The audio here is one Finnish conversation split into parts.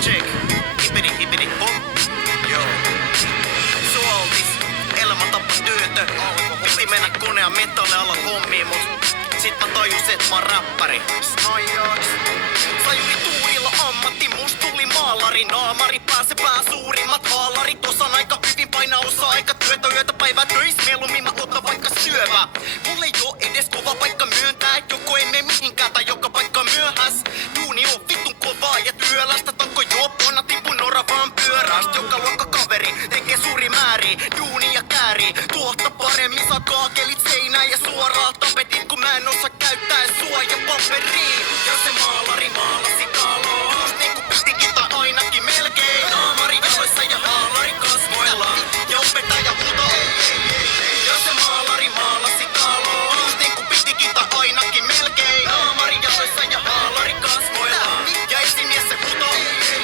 check. Hippidi hippidi hop. Joo. Suoltis, elämäntapa työtö. Piti mennä konea metalle alla hommiin, mut sit mä tajusin, et mä oon räppäri. Snajaks. Sajuri tuurilla ammatti, must tuli maalari. Naamari pääsepää suurimmat haalarit. Osan aika hyvin painaa osa aika työtä. Yötä päivää töis, mieluummin mä otan vaikka syövää. Mulle ei oo edes kova paikka myöntää, et joko ei mene mihinkään tai joka paikka myöhäs. Duuni on vittun kovaa ja työlästä. Tonko juopona tipun oravaan pyörästä. Joka luokka kaveri tekee suuri määri. Duuni ja kääri, tuotta paremmin saa kaakelit seinään ja suoraan tapetit. Kun mä en osaa käyttää suojapaperia. Jos se maalari maalasi taloa, just niinku pitikin tai ainakin melkein. Naamari jaloissa ja haalari kasvoilla ja opettaja huuto. Jos se maalari maalasi taloa, just niinku pitikin tai ainakin melkein. Naamari jaloissa ja haalari kasvoilla ja esimies se huuto.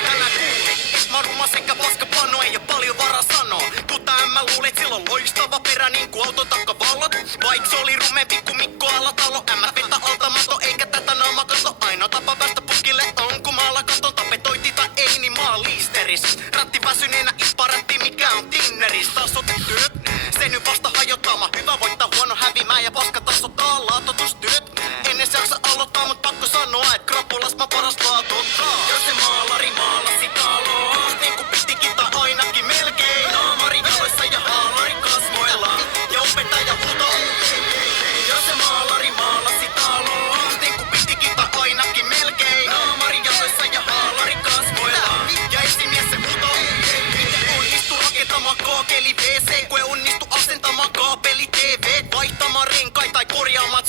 Tänään kuulin, et mä ruma sekä paskapano, ei oo paljon varaa sanoa. Mutta mä luulen, et sillä on loistava perä niinku auton takavallot. Vaik se oli rumempi kuin Mikko Alatalo. Mä vetä alta mato eikä tätä naama kato. Ainoa tapa päästä pukille on kun maalla katon. Tapetoiti tai ei niin mä oon liisteris. Ratti väsyneenä ipparatti mikä on Tinneris. Taas otetyöt, se nyt vasta hajottama. Hyvä voittaa huono hävimään ja paska tasottaa laatotustyöt. Ennen se jaksa aloittaa mut pakko sanoa et krapulas mä paras laatottaa. Jos se maalari maalasi taloa, just niinku pitikin tai ainakin melkein. Naamari jaloissa ja haalari kasvoilla ja opettaja huuto. Jos se maalari maalasi taloa, just niinku pitikin tai ainakin melkein. Naamari jaloissa ja haalari kasvoilla ja esimies se huuto. Miten onnistu rakentamaan kaakeli WC, kun ei onnistu asentamaan kaapeli TV, vaihtamaan renkaita tai korjaamaan